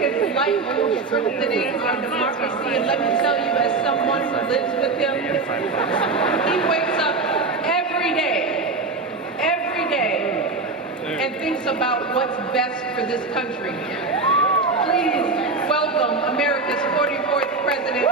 his life strengthening our democracy. And let me tell you, as someone who lives with him, he wakes up every day, and thinks about what's best for this country. Please welcome America's 44th president.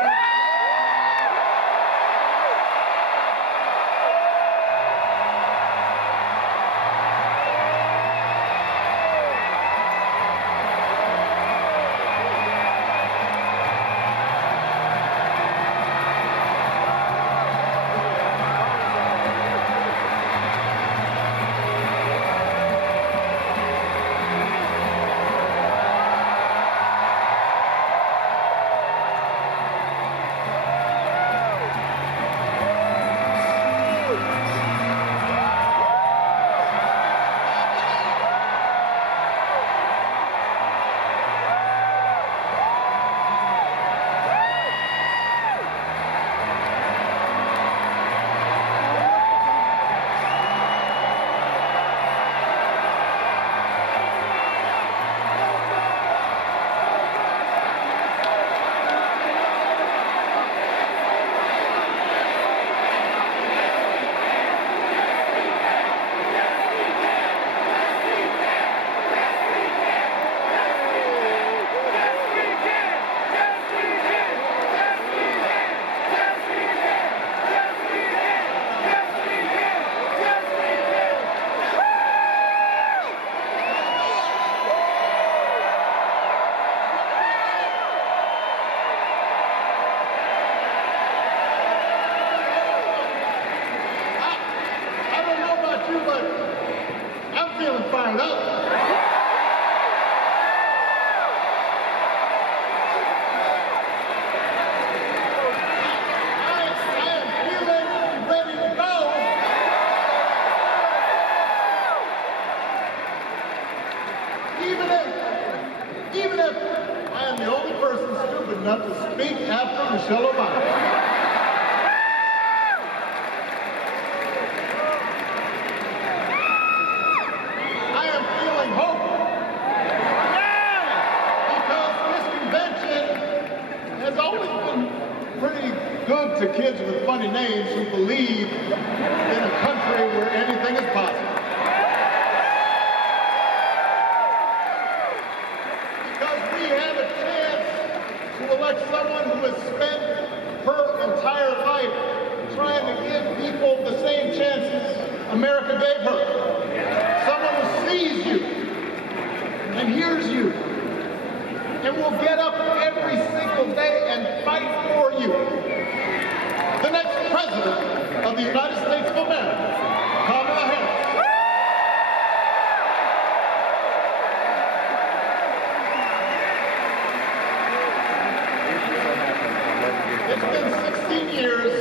Even if I am the only person stupid enough to speak after Michelle Obama. I am feeling hope. Because this convention has always been pretty good to kids with funny names who believe in a country where anything is possible. Elect someone who has spent her entire life trying to give people the same chances America gave her. Someone who sees you and hears you and will get up every single day and fight for you. The next president of the United States of America, Kamala Harris. It's been 16 years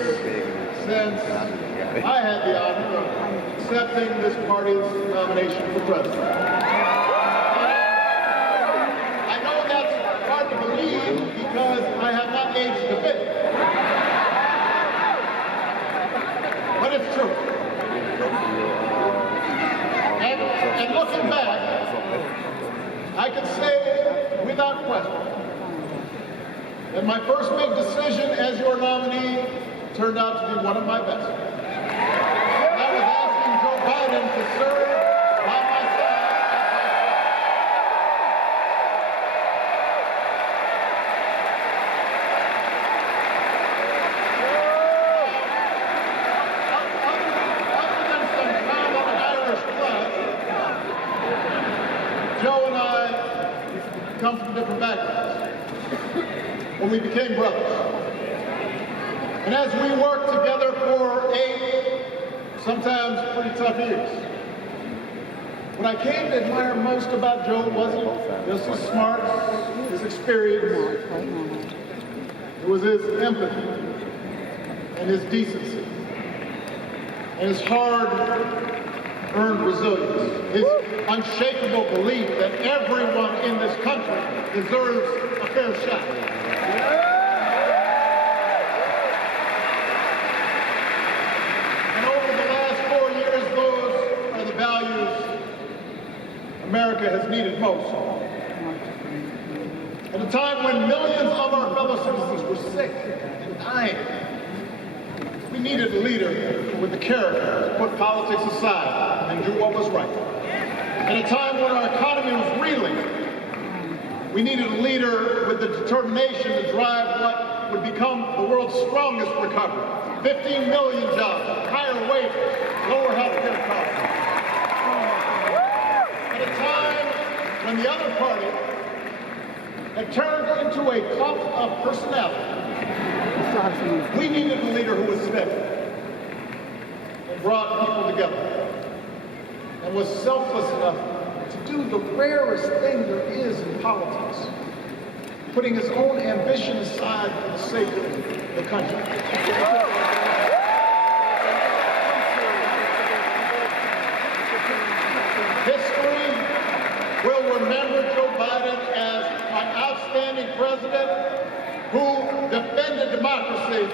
since I had the honor of accepting this party's nomination for president. I know that's hard to believe because I have not aged a bit. But it's true. And looking back, I can say without question that my first big decision as your nominee turned out to be one of my best. That was asking Joe Biden to serve by my side Other than some common Irish blood, Joe and I come from different backgrounds. When we became brothers. And as we worked together for 8, sometimes pretty tough years, what I came to admire most about Joe wasn't just his smarts, his experience. It was his empathy and his decency and his hard-earned resilience, his unshakable belief that everyone in this country deserves a fair shot. And over the last 4 years, those are the values America has needed most. At a time when millions of our fellow citizens were sick and dying, we needed a leader with the character to put politics aside and do what was right. At a time when our economy was reeling, we needed a leader with the determination to drive what would become the world's strongest recovery. 15 million jobs, higher wages, lower health care costs. At a time when the other party had turned into a cult of personality, we needed a leader who was steady and brought people together and was selfless enough to do the rarest thing there is in politics, putting his own ambition aside for the sake of the country. History will remember Joe Biden as an outstanding president who defended democracy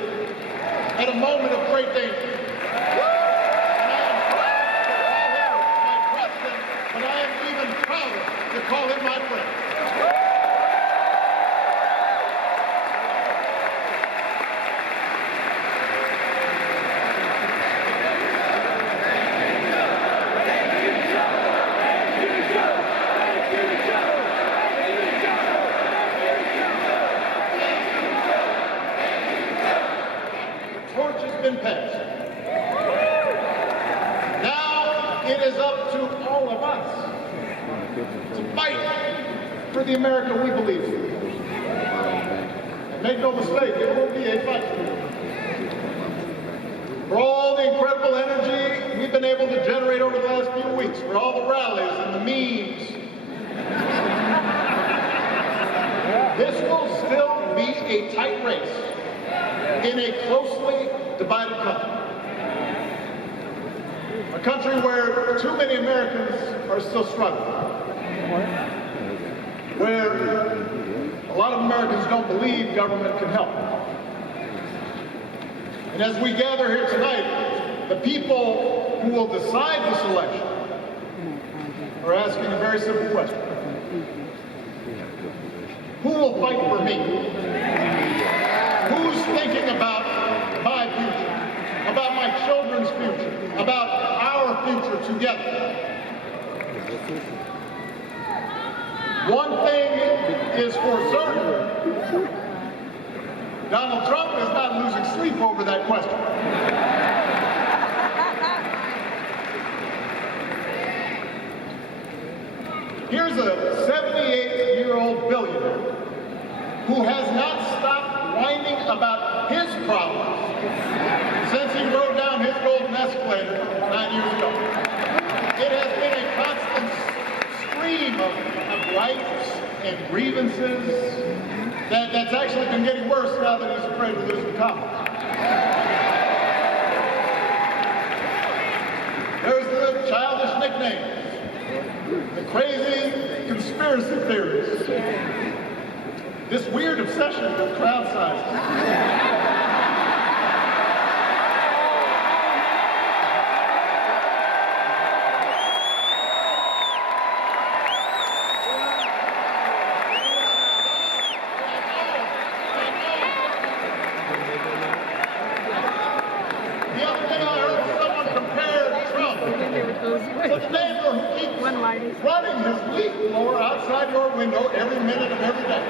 at a moment of great danger. And I am even prouder to call him my friend. The torch has been passed. Now it is up to all of us to fight for the America we believe in. And make no mistake, it will be a fight. For all the incredible energy we've been able to generate over the last few weeks, for all the rallies and the memes, this will still be a tight race in a closely divided country. A country where too many Americans are still struggling. Where a lot of Americans don't believe government can help. And as we gather here tonight, the people who will decide this election are asking a very simple question. Who will fight for me? Who's thinking about my future, about my children's future, about our future together? One thing is for certain. Donald Trump is not losing sleep over that question. Here's a 78-year-old billionaire who has not stopped whining about his problems since he rode down his golden escalator 9 years ago. It has been a constant stream of gripes and grievances that's actually been getting worse now that he's afraid to lose the Congress. There's the childish nicknames, the crazy conspiracy theories, this weird obsession with crowd sizes. Running his leaf blower outside your window every minute of every day.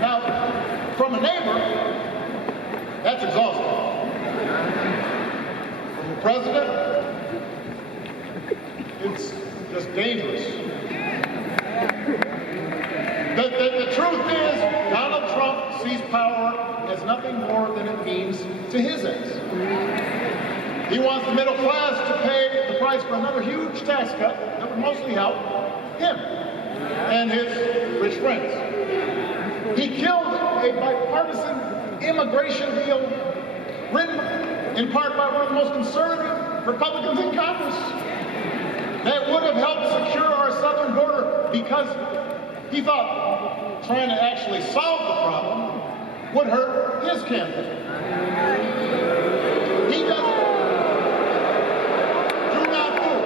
Now, from a neighbor, that's exhausting. From the president, it's just dangerous. The truth is, Donald Trump sees power as nothing more than it means to his ends. He wants the middle class to pay the price for another huge tax cut that would mostly help him and his rich friends. He killed a bipartisan immigration deal written in part by one of the most conservative Republicans in Congress that would have helped secure our southern border because he thought trying to actually solve the problem would hurt his campaign. He doesn't. Do not fool.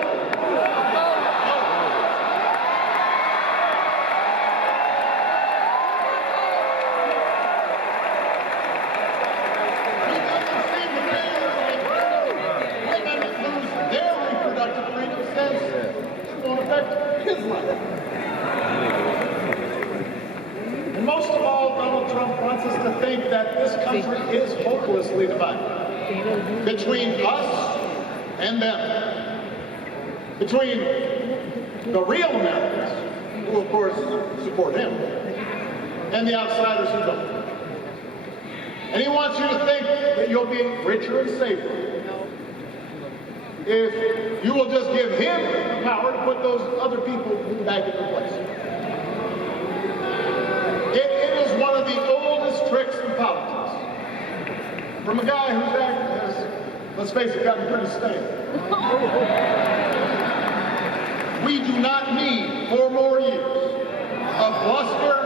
hopelessly divided between us and them, between the real Americans, who of course support him, and the outsiders who don't. And he wants you to think that you'll be richer and safer if you will just give him the power to put those other people back in their place. It is one of the oldest tricks in politics. From a guy whose act has, let's face it, gotten pretty stale. We do not need 4 more years of bluster